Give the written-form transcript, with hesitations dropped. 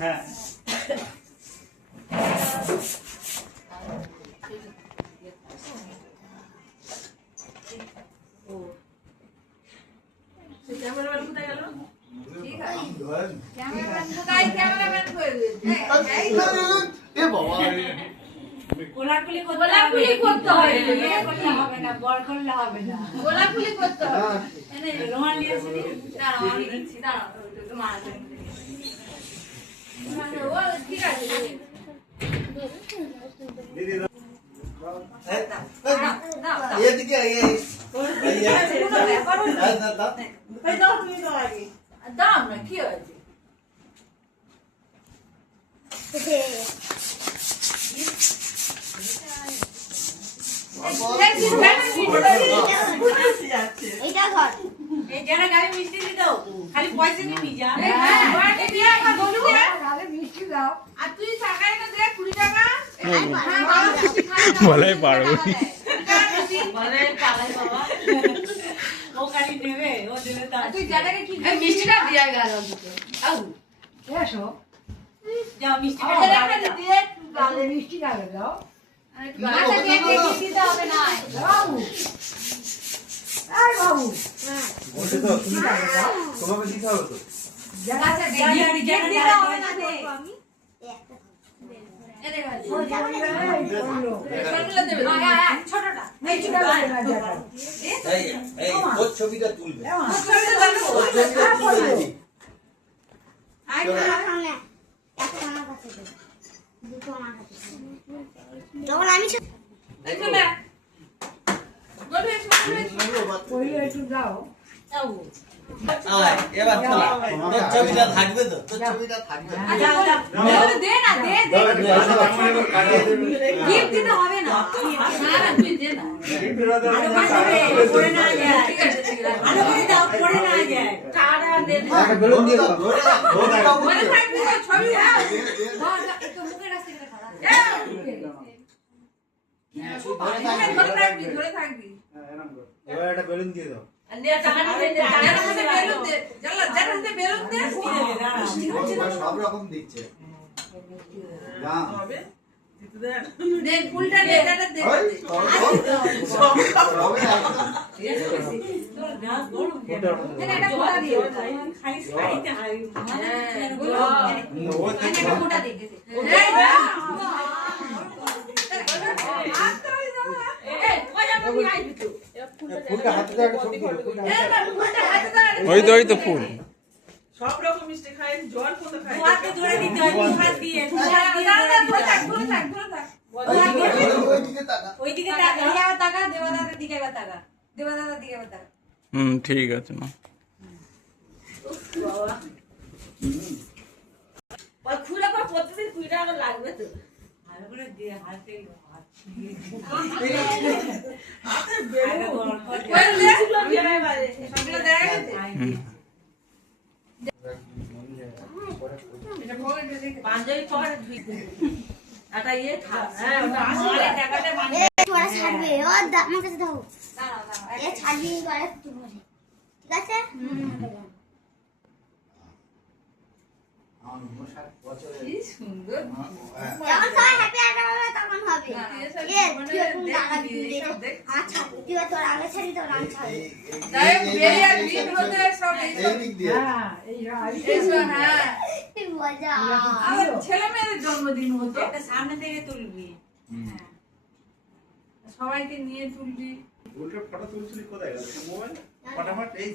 হ্যাঁ গোলাগুলি করতে হবে না, বল করলে হবে না। গোলাগুলি করতে হবে। রোমান নিয়েছি, দাঁড়াও আমি দিচ্ছি, দাঁড়াও ঠিক আছে। দাও না কি হয়েছে মিষ্টি দাও খালি পয়সা নিবি যা মিষ্টি দাও আর তুই টাকা না দে 20 টাকা বলাই পারো ও কালি নেবে ও দেবে তা তুই জায়গাকে কি মিষ্টিটা দিয়া গেল আউ এসো যাও মিষ্টিটা দিয়ে গালে মিষ্টি গালে দাও আচ্ছা দিতে হবে না বাবু এই বাবু বলতে তো তোমাকে দিতে হবে তো আচ্ছা দিতে হবে না দে আমি ছবিটা তুলবে যখন আমি এবার তোর ছবিটা থাকবে তো তোর ছবিটা থাকবে দে না দে গিফট দিতে হবে না সারা তুই দে না পড়ে না যায় ঠিক আছে ভালো করে দাও পড়ে না যায় টাকা দে একটা বেলুন দিয়ে দাও মনে থাকবে ছবি দাও একটু মুখের কাছে খাড়া ধরে থাকবি এবার একটা বেলুন দিয়ে দাও সব রকম দিচ্ছে ওই তো ফুল সব রকম মিষ্টি খাই জল কত খাই হাতে ধরে দিতে হয় হাত দিয়ে ওইদিকে টাকা দেবাদাদের দিকে টাকা দেবাদাদের দিকে টাকা ঠিক আছে না ওই খুলে পর প্রতিদিন 20 টাকা লাগবে তো ভালো করে দিয়ে হাতে হাতে বেলুন ওই ছিল জেনে বাজে সবগুলো দেখা গেছে পাঞ্জাবি পরে ধুই এটা ইয়ে খা হ্যাঁ মারে টাকাতে মানে তোরা ছাড়বে ও আমার কাছে দাও এ ছাড়বি করে তুমি ঠিক আছে কি সুন্দর যখন সবাই হ্যাপি হবে তখন হবে এ তুই কোন টাকা দিবি আচ্ছা তুই তোর আগে ছাড়ি তোর আগে ছাড়ি তাই বেরি আর বিট হতে সব এই হ্যাঁ এই হ্যাঁ মজা আমার ছেলে মেয়ের জন্মদিন হতো একটা সামনে থেকে তুলবি হ্যাঁ সবাইকে নিয়ে তুলবি ফটো তুলছিলি কোথায় গেল মোবাইল ফটাফট এই